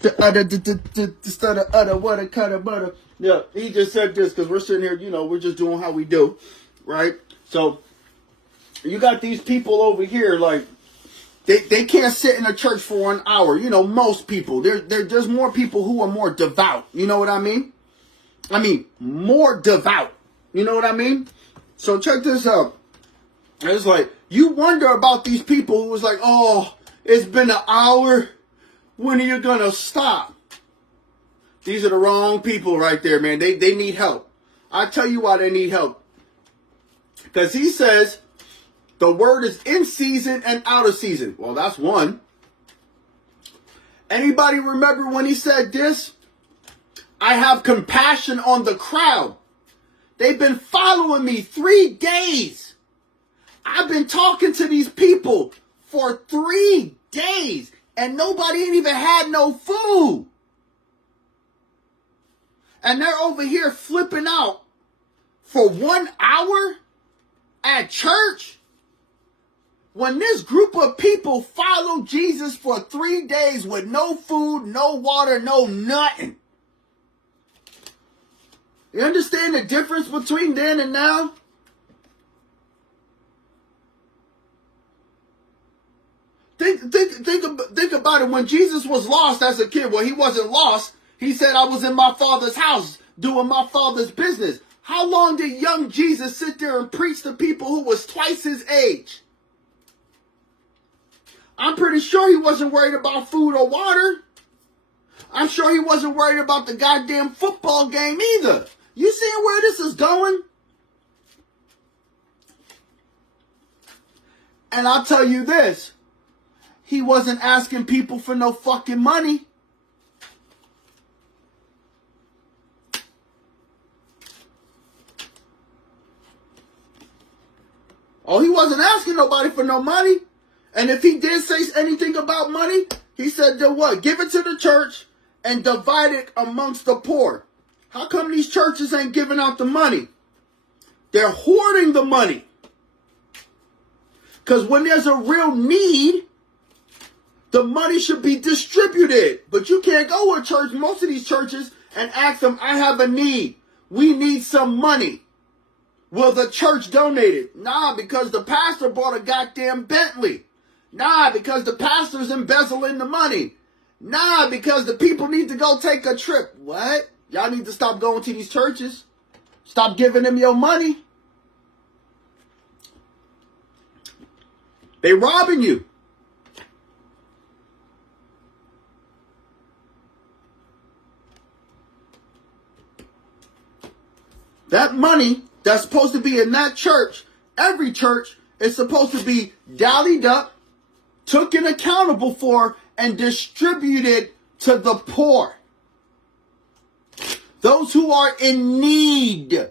the other, what a cut of butter. Yeah, he just said this because we're sitting here, we're just doing how we do, right? So you got these people over here, like, they can't sit in a church for 1 hour. Most people. There's more people who are more devout. You know what I mean? More devout. You know what I mean? So check this out. It's like, you wonder about these people who was like, oh, it's been an hour. When are you going to stop? These are the wrong people right there, man. They need help. I tell you why they need help. Because he says the word is in season and out of season. Well, that's one. Anybody remember when he said this? I have compassion on the crowd. They've been following me 3 days. I've been talking to these people for 3 days. And nobody ain't even had no food. And they're over here flipping out for 1 hour at church. When this group of people followed Jesus for 3 days with no food, no water, no nothing. You understand the difference between then and now? Think about it. When Jesus was lost as a kid, well, he wasn't lost. He said, I was in my father's house doing my father's business. How long did young Jesus sit there and preach to people who was twice his age? I'm pretty sure he wasn't worried about food or water. I'm sure he wasn't worried about the goddamn football game either. You seeing where this is going? And I'll tell you this. He wasn't asking people for no fucking money. Oh, he wasn't asking nobody for no money. And if he did say anything about money, he said, what? Give it to the church and divide it amongst the poor. How come these churches ain't giving out the money? They're hoarding the money. Because when there's a real need, the money should be distributed. But you can't go to church, most of these churches, and ask them, I have a need. We need some money. Will the church donate it? Nah, because the pastor bought a goddamn Bentley. Nah, because the pastor's embezzling the money. Nah, because the people need to go take a trip. What? Y'all need to stop going to these churches. Stop giving them your money. They robbing you. That money that's supposed to be in that church, every church, is supposed to be tallied up, taken accountable for, and distributed to the poor. Those who are in need.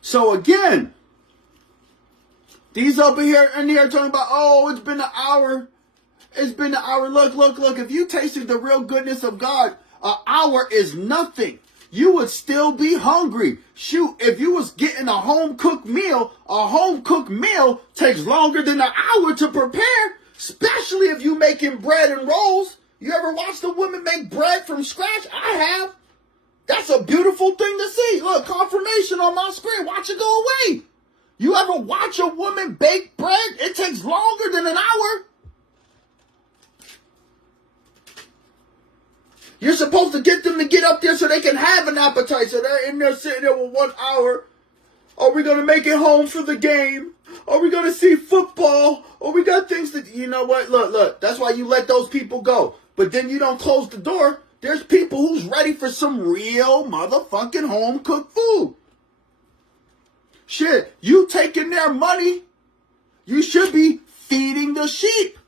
So again, these over here and here talking about, oh, it's been an hour. It's been an hour. Look. If you tasted the real goodness of God, an hour is nothing. You would still be hungry. Shoot, if you was getting a home-cooked meal takes longer than an hour to prepare, especially if you making bread and rolls. You ever watched a woman make bread from scratch? I have. That's a beautiful thing to see. Look, confirmation on my screen. Watch it go away. You ever watch a woman bake bread? It takes longer than an hour. You're supposed to get them to get up there so they can have an appetite. So they're in there sitting there with 1 hour. Are we going to make it home for the game? Are we going to see football? Or we got things that, you know what? Look. That's why you let those people go. But then you don't close the door. There's people who's ready for some real motherfucking home-cooked food. Shit, you taking their money, you should be feeding the sheep.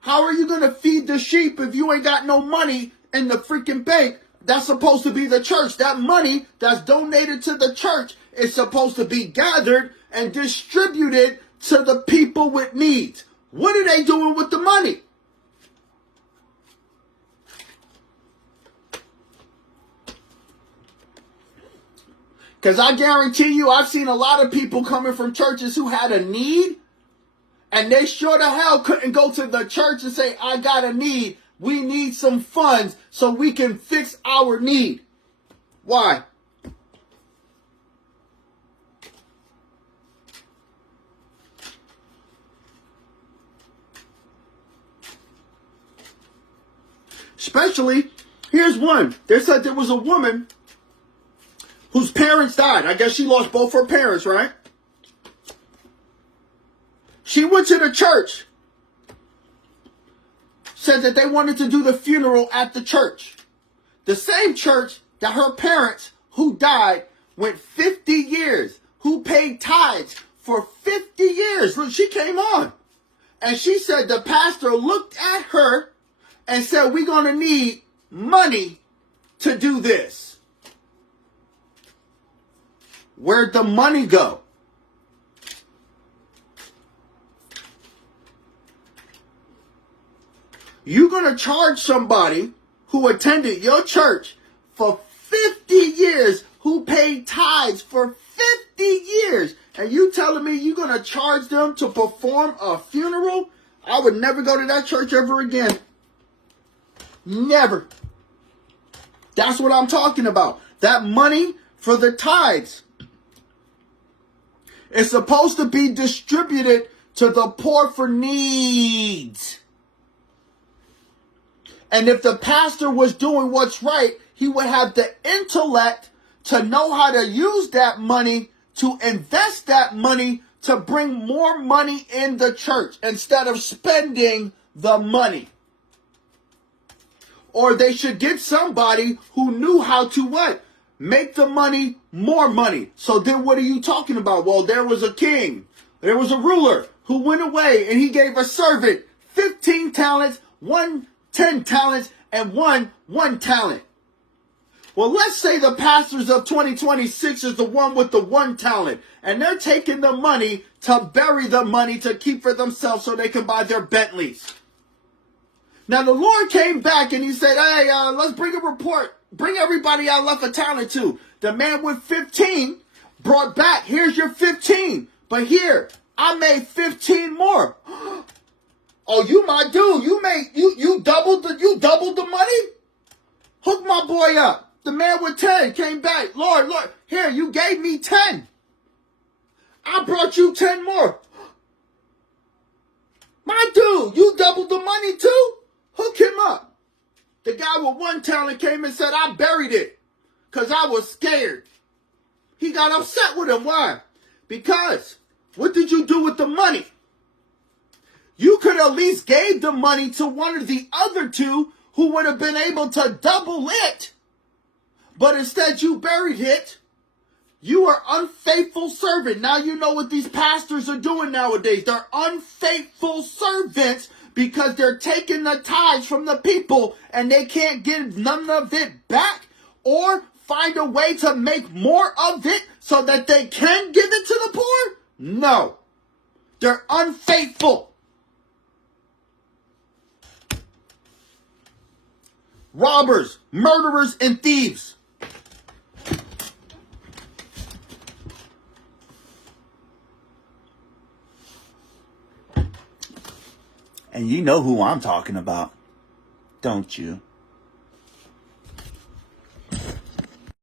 How are you going to feed the sheep if you ain't got no money in the freaking bank? That's supposed to be the church. That money that's donated to the church is supposed to be gathered and distributed to the people with needs. What are they doing with the money? Because I guarantee you, I've seen a lot of people coming from churches who had a need, And they sure the hell couldn't go to the church and say, I got a need. We need some funds so we can fix our need. Why? Especially, here's one. They said there was a woman whose parents died. I guess she lost both her parents, right? She went to the church. Said that they wanted to do the funeral at the church. The same church that her parents who died went 50 years, who paid tithes for 50 years. Look, she came on. And she said the pastor looked at her and said, we're going to need money to do this. Where'd the money go? You're going to charge somebody who attended your church for 50 years, who paid tithes for 50 years, and you telling me you're going to charge them to perform a funeral? I would never go to that church ever again. Never. That's what I'm talking about. That money for the tithes is supposed to be distributed to the poor for needs. And if the pastor was doing what's right, he would have the intellect to know how to use that money, to invest that money, to bring more money in the church instead of spending the money. Or they should get somebody who knew how to what? Make the money more money. So then what are you talking about? Well, there was a king. There was a ruler who went away and he gave a servant 15 talents, 10 talents, and 1 talent. Well, let's say the pastors of 2026 is the one with the 1 talent. And they're taking the money to bury the money to keep for themselves so they can buy their Bentleys. Now, the Lord came back and he said, hey, let's bring a report. Bring everybody I left a talent to. The man with 15 brought back, here's your 15. But here, I made 15 more. Oh, you my dude. You doubled the money? Hook my boy up. The man with 10 came back. Lord, here, you gave me 10. I brought you 10 more. My dude, you doubled the money too? Hook him up. The guy with 1 talent came and said, I buried it because I was scared. He got upset with him. Why? Because what did you do with the money? You could at least gave the money to one of the other 2 who would have been able to double it. But instead you buried it. You are unfaithful servant. Now you know what these pastors are doing nowadays. They're unfaithful servants because they're taking the tithes from the people and they can't give none of it back or find a way to make more of it so that they can give it to the poor? No. They're unfaithful. Robbers, murderers, and thieves. And you know who I'm talking about, don't you?